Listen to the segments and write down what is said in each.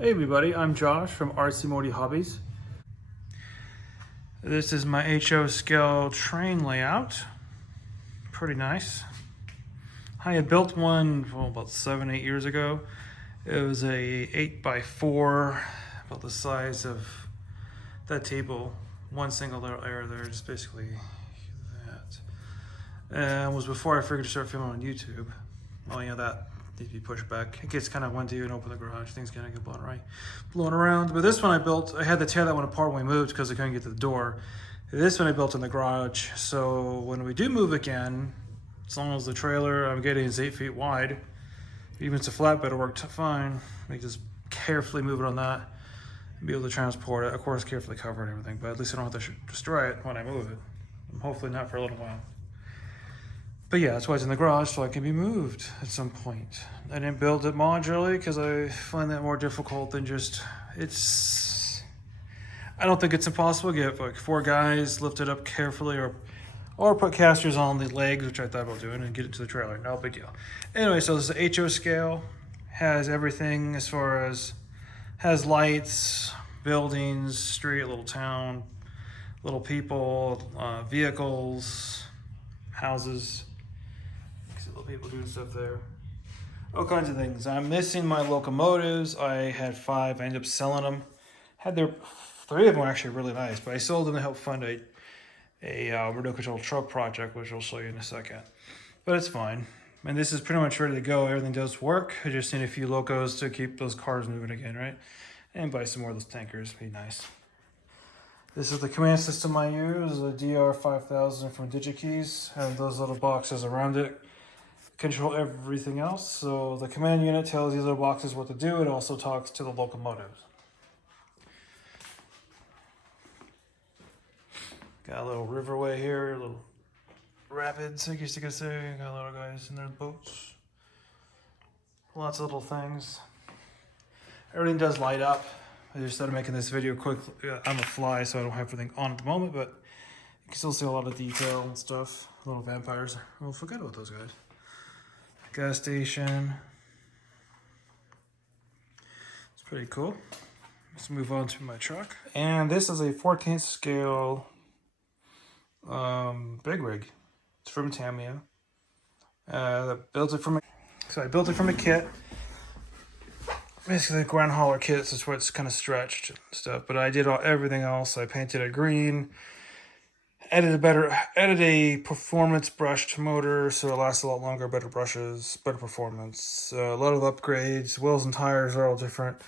Hey everybody, I'm Josh from Artsy Morty Hobbies. This is my HO scale train layout. Pretty nice. I had built one about 7-8 years ago. It was a 8x4, about the size of that table. One single little area there, just basically that. And it was before I figured to start filming on YouTube. Well, you know, that needs to be pushed back. It gets kind of windy and open the garage. Things kind of get blown around. But this one I had to tear that one apart when we moved because I couldn't get to the door. This one I built in the garage. So when we do move again, as long as the trailer I'm getting is 8 feet wide, even if it's a flatbed, it'll work fine. We just carefully move it on that and be able to transport it. Of course, carefully cover it and everything, but at least I don't have to destroy it when I move it. Hopefully not for a little while. But yeah, that's why it's in the garage, so it can be moved at some point. I didn't build it modularly because I find that more difficult than I don't think it's impossible to get like 4 guys, lift it up carefully, or put casters on the legs, which I thought about doing, and get it to the trailer. No big deal. Anyway, so this is HO scale, has everything as far as, has lights, buildings, street, little town, little people, vehicles, houses. People doing stuff there. All kinds of things. I'm missing my locomotives. I had 5. I ended up selling them. 3 of them were actually really nice, but I sold them to help fund a remote control truck project, which I'll show you in a second. But it's fine. And this is pretty much ready to go. Everything does work. I just need a few locos to keep those cars moving again, right? And buy some more of those tankers. Be nice. This is the command system I use, the DR5000 from DigiKeys, and those little boxes around it control everything else. So the command unit tells these little boxes what to do. It also talks to the locomotives. Got a little riverway here, a little rapids, I guess you could say. Got a lot of guys in their boats. Lots of little things. Everything does light up. I just started making this video quick on the fly, so I don't have everything on at the moment, but you can still see a lot of detail and stuff. Little vampires. Oh, forget about those guys. Gas station. It's pretty cool. Let's move on to my truck. And this is a 14th scale big rig. It's from Tamiya. I built it from a kit. Basically a ground hauler kit, so it's where it's kind of stretched and stuff. But I did everything else. I painted it green. Added a performance brushed motor, so it lasts a lot longer, better brushes, better performance. A lot of upgrades. Wheels and tires are all different.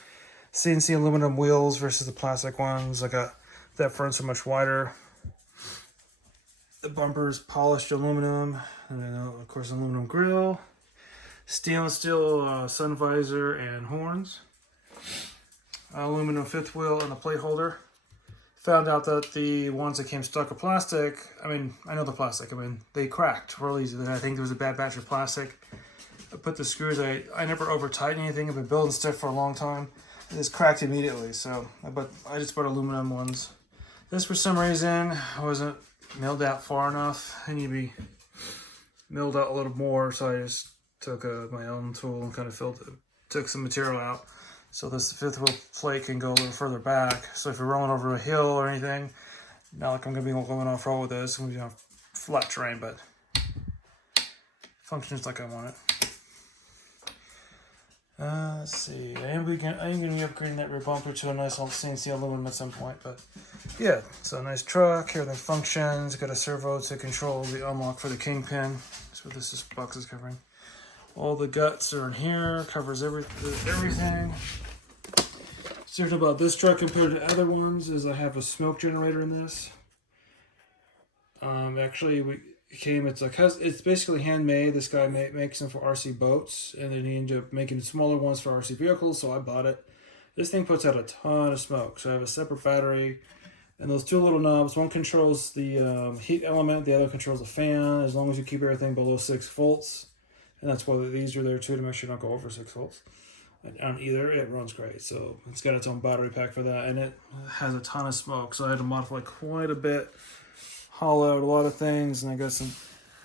CNC aluminum wheels versus the plastic ones. I got that front's so much wider. The bumper's polished aluminum, and then of course aluminum grille. Stainless steel sun visor and horns. Aluminum fifth wheel and a plate holder. Found out that the ones that came stuck with plastic, I know the plastic, they cracked real easy. I think there was a bad batch of plastic. I put the screws, I never over tightened anything. I've been building stuff for a long time. It just cracked immediately, so I just bought aluminum ones. This, for some reason, wasn't milled out far enough. I need to be milled out a little more, so I just took my own tool and kind of took some material out. So this fifth wheel plate can go a little further back. So if you're rolling over a hill or anything, not like I'm going to be going off-road with this. I'm going to be on flat terrain, but functions like I want it. Let's see. I am going to be upgrading that rear bumper to a nice old CNC aluminum at some point. But yeah, so a nice truck. Everything functions. Got a servo to control the unlock for the kingpin. That's what this box is covering. All the guts are in here, covers everything. What's different about this truck compared to other ones is I have a smoke generator in this. It's basically handmade. This guy makes them for RC boats, and then he ended up making smaller ones for RC vehicles, so I bought it. This thing puts out a ton of smoke, so I have a separate battery, and those 2 little knobs. One controls the heat element, the other controls the fan, as long as you keep everything below 6 volts. And that's why these are there too, to make sure you don't go over 6 volts. On either, it runs great. So it's got its own battery pack for that, and it has a ton of smoke. So I had to modify quite a bit, hollow out a lot of things, and I got some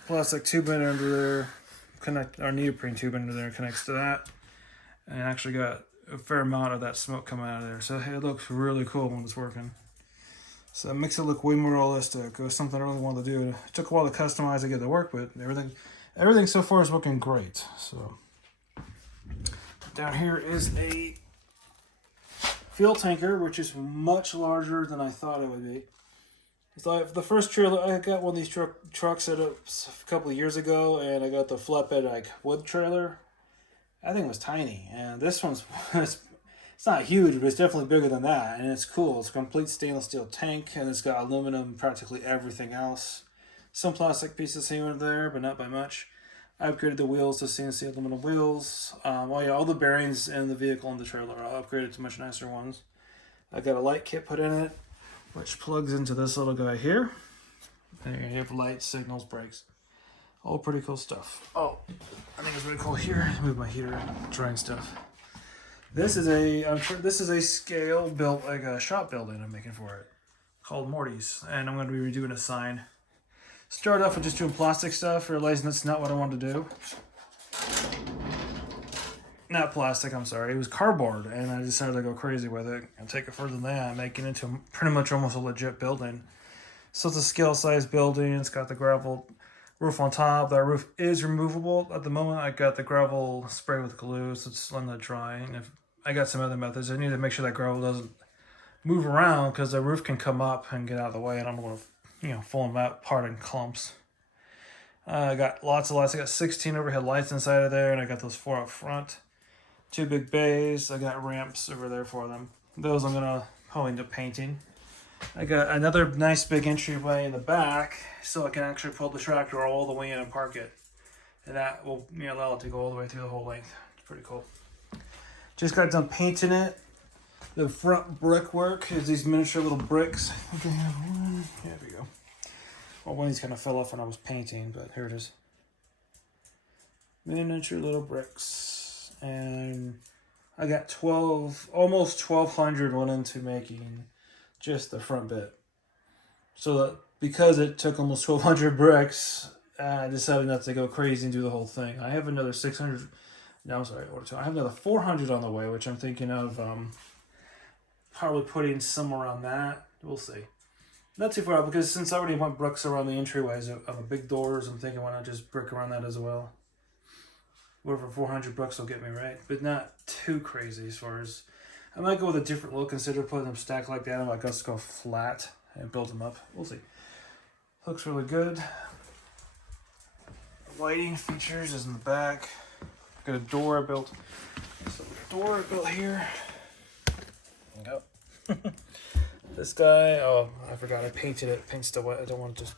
plastic tubing under there, neoprene tubing under there connects to that. And I actually got a fair amount of that smoke coming out of there. So it looks really cool when it's working. So it makes it look way more realistic. It was something I really wanted to do. It took a while to customize and get it to work, but everything so far is looking great. So down here is a fuel tanker, which is much larger than I thought it would be. So the first trailer, I got one of these trucks a couple of years ago, and I got the flatbed like wood trailer. I think it was tiny, and this one's it's not huge, but it's definitely bigger than that, and it's cool. It's a complete stainless steel tank, and it's got aluminum, practically everything else. Some plastic pieces here and there, but not by much. I upgraded the wheels to CNC aluminum wheels. All the bearings in the vehicle and the trailer I upgraded to much nicer ones. I got a light kit put in it, which plugs into this little guy here. And you have lights, signals, brakes. All pretty cool stuff. Oh, I think it's really cool here. Move my heater, drying stuff. This is a scale built like a shop building I'm making for it, called Morty's, and I'm going to be redoing a sign. Started off with just doing plastic stuff, realizing that's not what I wanted to do. Not plastic, I'm sorry. It was cardboard, and I decided to go crazy with it and take it further than that, make it into pretty much almost a legit building. So it's a scale-sized building. It's got the gravel roof on top. That roof is removable. At the moment, I got the gravel spray with glue, so it's letting it dry. And if I got some other methods, I need to make sure that gravel doesn't move around because the roof can come up and get out of the way, and I don't want to, fall them apart in clumps. I got lots of lights. I got 16 overhead lights inside of there, and I got those 4 up front. 2 big bays. I got ramps over there for them. Those I'm gonna probably end up painting. I got another nice big entryway in the back, so I can actually pull the tractor all the way in and park it, and that will allow it to go all the way through the whole length. It's pretty cool. Just got done painting it. The front brickwork is these miniature little bricks. Okay, one. There we go. Well, one of these kind of fell off when I was painting, but here it is. Miniature little bricks. And I got almost 1,200 went into making just the front bit. So that because it took almost 1,200 bricks, I decided not to go crazy and do the whole thing. I have another 600. No, I'm sorry, I have another 400 on the way, which I'm thinking of probably putting somewhere around that. We'll see. Not too far out, because since I already want bricks around the entryways of the big doors, I'm thinking why not just brick around that as well. Whatever 400 bucks will get me, right? But not too crazy as far as... I might go with a different look instead of putting them stacked like that. I might just go flat and build them up. We'll see. Looks really good. Lighting features is in the back. Got a door I built. So door I built here. There you go. This guy, oh, I forgot I painted it. Paint's still wet. I don't want to just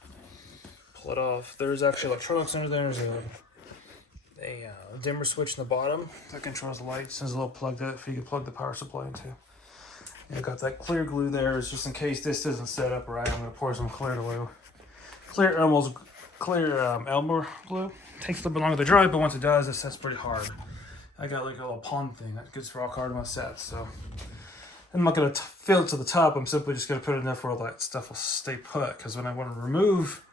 pull it off. There's actually electronics under there. There's a dimmer switch in the bottom that controls the lights. There's a little plug that you can plug the power supply into. And I've got that clear glue there, just in case this isn't set up right. I'm going to pour some clear glue. Clear Elmer glue. Takes a little bit longer to dry, but once it does, it sets pretty hard. I got like a little pond thing that gets rock hard on my sets, so I'm not going to fill it to the top. I'm simply just going to put it enough where all that stuff will stay put, because when I want to remove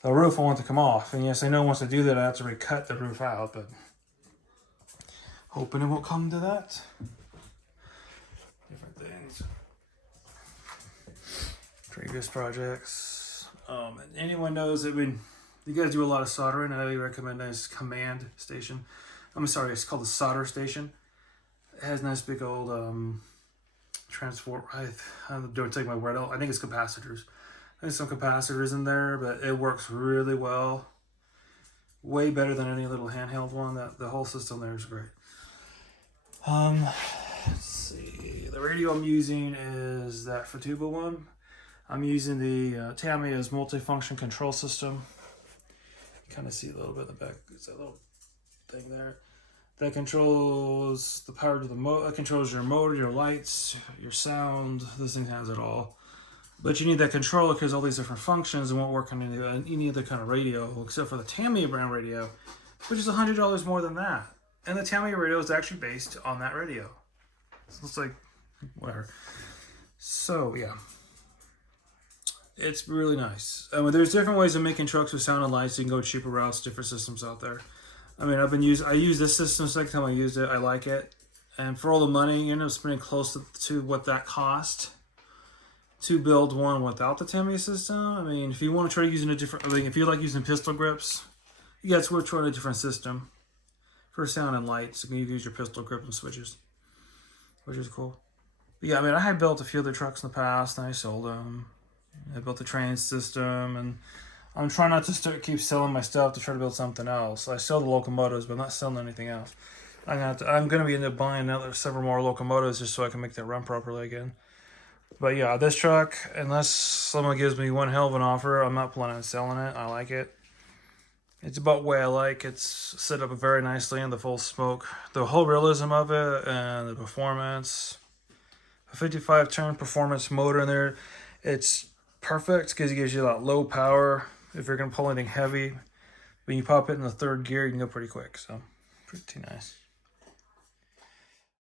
the roof, I want it to come off. And yes, I know once I do that, I have to recut the roof out, but hoping it won't come to that. Different things. Previous projects. And anyone knows that when you guys do a lot of soldering, I highly recommend this command station. I'm sorry, it's called the solder station. It has nice big old transform. I don't take my word out. I think it's capacitors. There's some capacitors in there, but it works really well. Way better than any little handheld one. The whole system there is great. Let's see. The radio I'm using is that Fatuba one. I'm using the Tamiya's multifunction control system. You kind of see a little bit in the back. It's that little thing there. That controls the power to the motor. That controls your motor, your lights, your sound. This thing has it all. But you need that controller because all these different functions won't work on any other kind of radio except for the Tamiya brand radio, which is $100 more than that. And the Tamiya radio is actually based on that radio. So it's like, whatever. So, yeah. It's really nice. There's different ways of making trucks with sound and lights. You can go cheaper routes, different systems out there. I use this system. Second time I used it, I like it. And for all the money, you end up spending close to what that cost to build one without the Tamiya system. I mean, if you want to try using a different, if you like using pistol grips, yeah, it's worth trying a different system for sound and light. So you can use your pistol grip and switches, which is cool. But yeah, I mean, I had built a few other trucks in the past, and I sold them. I built the train system, and I'm trying not to keep selling my stuff to try to build something else. I sell the locomotives, but I'm not selling anything else. I'm gonna be end up buying several more locomotives just so I can make that run properly again. But yeah, this truck, unless someone gives me one hell of an offer, I'm not planning on selling it. I like it. It's about the way I like. It's set up very nicely in the full smoke. The whole realism of it and the performance. A 55 turn performance motor in there. It's perfect because it gives you that low power if you're going to pull anything heavy. When you pop it in the third gear, you can go pretty quick. So, pretty nice.